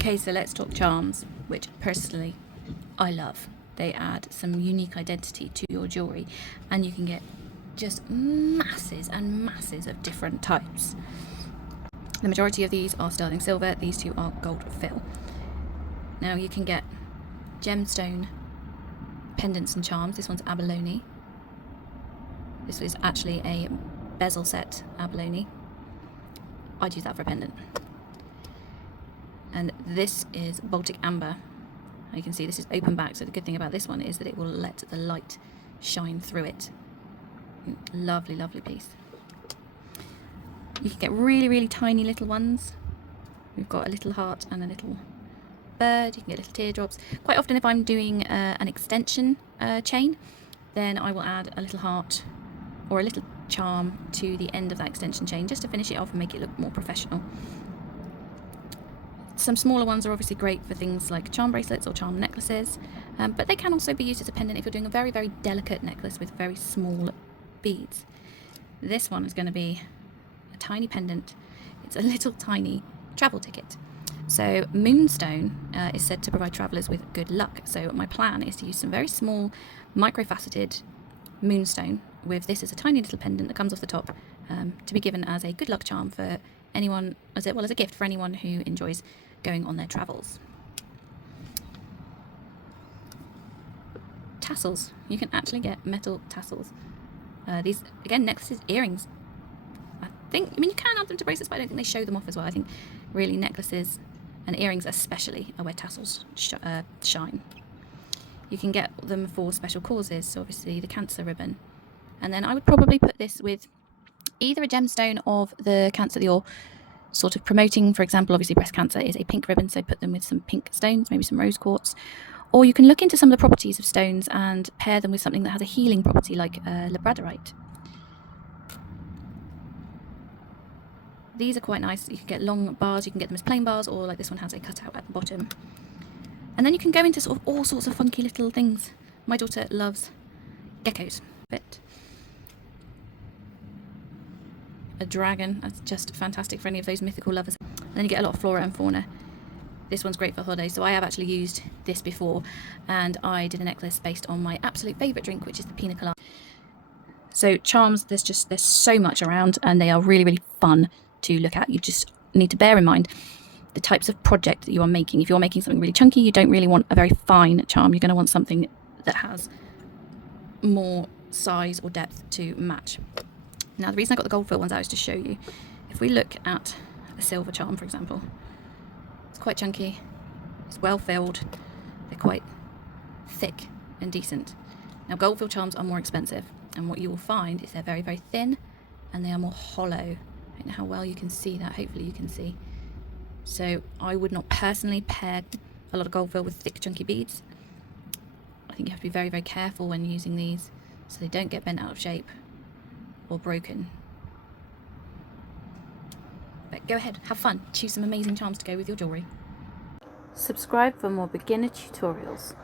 Okay, so let's talk charms, which personally I love. They add some unique identity to your jewellery, and you can get just masses and masses of different types. The majority of these are sterling silver, these two are gold fill. Now you can get gemstone pendants and charms. This one's abalone. This is actually a bezel set abalone. I'd use that for a pendant. And this is Baltic amber. You can see this is open back, so the good thing about this one is that it will let the light shine through it. Lovely, lovely piece. You can get really, really tiny little ones. We've got a little heart and a little bird. You can get little teardrops. Quite often if I'm doing an extension chain, then I will add a little heart or a little charm to the end of that extension chain just to finish it off and make it look more professional. Some smaller ones are obviously great for things like charm bracelets or charm necklaces, but they can also be used as a pendant if you're doing a very, very delicate necklace with very small beads. This one is going to be a tiny pendant. It's a little tiny travel ticket. So moonstone is said to provide travellers with good luck. So my plan is to use some very small microfaceted moonstone with this as a tiny little pendant that comes off the top to be given as a good luck charm for anyone, as well as a gift for anyone who enjoys going on their travels. Tassels. You can actually get metal tassels. These, again, necklaces, earrings. I mean, you can add them to bracelets, but I don't think they show them off as well. I think really necklaces and earrings especially are where tassels shine. You can get them for special causes, so obviously the cancer ribbon. And then I would probably put this with either a gemstone of the cancer that you're sort of promoting. For example, obviously breast cancer is a pink ribbon, so put them with some pink stones, maybe some rose quartz. Or you can look into some of the properties of stones and pair them with something that has a healing property like labradorite. These are quite nice. You can get long bars, you can get them as plain bars, or like this one has a cutout at the bottom. And then you can go into sort of all sorts of funky little things. My daughter loves geckos, but a dragon, that's just fantastic for any of those mythical lovers. And then you get a lot of Flora and Fauna. This one's great for holidays, so I have actually used this before, and I did a necklace based on my absolute favourite drink, which is the pina colada. So charms, there's so much around, and they are really, really fun to look at. You just need to bear in mind the types of project that you are making. If you're making something really chunky, you don't really want a very fine charm. You're going to want something that has more size or depth to match. Now, the reason I got the gold fill ones out is to show you. If we look at a silver charm, for example, it's quite chunky, it's well filled, they're quite thick and decent. Now, gold fill charms are more expensive, and what you will find is they're very, very thin and they are more hollow. I don't know how well you can see that, hopefully you can see. So I would not personally pair a lot of gold fill with thick chunky beads. I think you have to be very, very careful when using these so they don't get bent out of shape or broken. But go ahead, have fun, choose some amazing charms to go with your jewellery. Subscribe for more beginner tutorials.